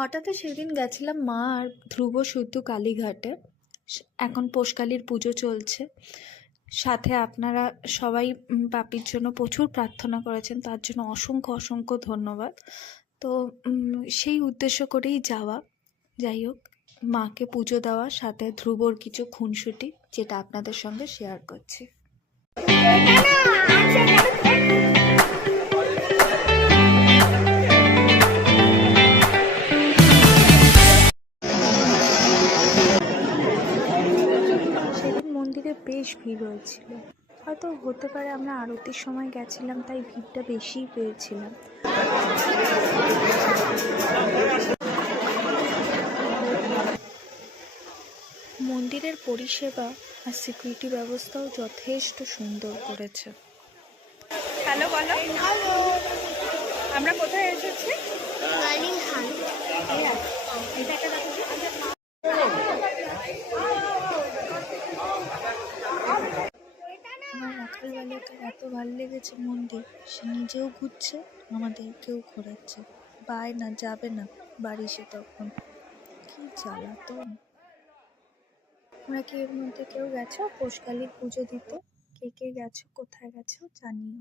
হঠাৎ সেদিন গেছিলাম মা আর ধ্রুব শুদ্ধ কালীঘাটে। এখন পৌষকালীর পুজো চলছে। সাথে আপনারা সবাই বাপির জন্য প্রচুর প্রার্থনা করেছেন, তার জন্য অসংখ্য অসংখ্য ধন্যবাদ। তো সেই উদ্দেশ্য করেই যাওয়া। যাই হোক, মাকে পুজো দেওয়া, সাথে ধ্রুবর কিছু খুনসুটি, যেটা আপনাদের সঙ্গে শেয়ার করছি। মন্দিরে বেশ ভিড় হয়েছিল। হয়তো হতে পারে আমরা আরতির সময় গেছিলাম, তাই ভিড়টা বেশিই পেয়েছিলাম। মন্দিরের পরিষেবা আর সিকিউরিটি ব্যবস্থাও যথেষ্ট সুন্দর করেছে। হ্যালো বলো। হ্যালো, আমরা কোথায় এসেছি? আমার রাখাল বালিকার এত ভালো লেগেছে মন্দির, সে নিজেও ঘুরছে, আমাদেরকেও ঘোরাচ্ছে। বায় না, যাবে না বাড়ি। সে তখন কি জ্বালাতন। তোমরা কি এর মধ্যে কেউ গেছো পৌষকালীর পুজো দিতে? কে কে গেছো, কোথায় গেছো জানিও।